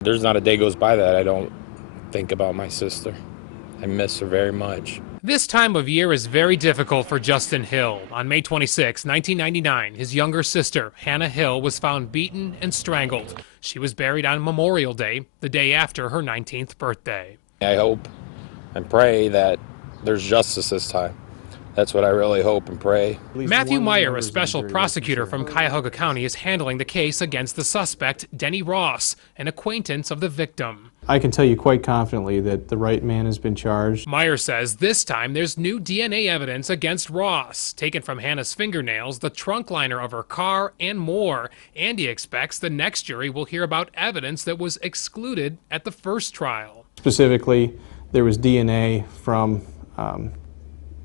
There's not a day goes by that I don't think about my sister. I miss her very much. This time of year is very difficult for Justin Hill. On May 26, 1999, his younger sister, Hannah Hill, was found beaten and strangled. She was buried on Memorial Day, the day after her 19th birthday. I hope and pray that there's justice this time. That's what I really hope and pray. Matthew Meyer, a special prosecutor from Cuyahoga County, is handling the case against the suspect, Denny Ross, an acquaintance of the victim. I can tell you quite confidently that the right man has been charged. Meyer says this time there's new DNA evidence against Ross, taken from Hannah's fingernails, the trunk liner of her car, and more. And he expects the next jury will hear about evidence that was excluded at the first trial. Specifically, there was DNA from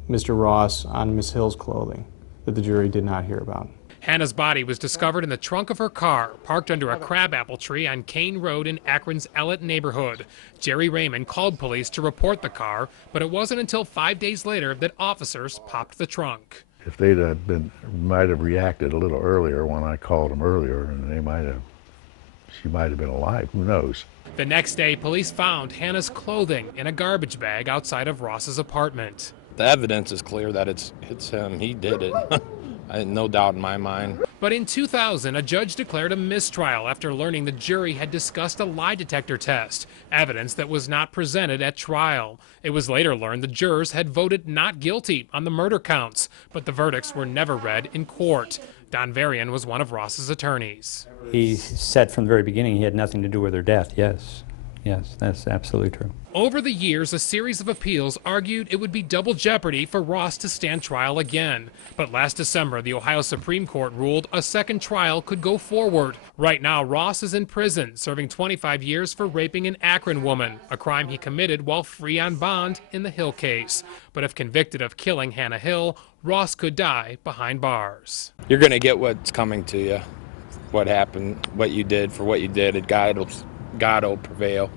Mr. Ross on Ms. Hill's clothing that the jury did not hear about. Hannah's body was discovered in the trunk of her car, parked under a crabapple tree on Kane Road in Akron's Ellett neighborhood. Jerry Raymond called police to report the car, but it wasn't until 5 days later that officers popped the trunk. If they'd have might have reacted a little earlier when I called them earlier, and she might have been alive, who knows. The next day, police found Hannah's clothing in a garbage bag outside of Ross's apartment. The evidence is clear that it's him. He did it. I had no doubt in my mind. But in 2000, a judge declared a mistrial after learning the jury had discussed a lie detector test, evidence that was not presented at trial. It was later learned the jurors had voted not guilty on the murder counts, but the verdicts were never read in court. Don Varian was one of Ross's attorneys. He said from the very beginning he had nothing to do with her death, yes. Yes, that's absolutely true. Over the years, a series of appeals argued it would be double jeopardy for Ross to stand trial again. But last December, the Ohio Supreme Court ruled a second trial could go forward. Right now, Ross is in prison, serving 25 years for raping an Akron woman, a crime he committed while free on bond in the Hill case. But if convicted of killing Hannah Hill, Ross could die behind bars. You're going to get what's coming to you. What happened, what you did for what you did, God will prevail.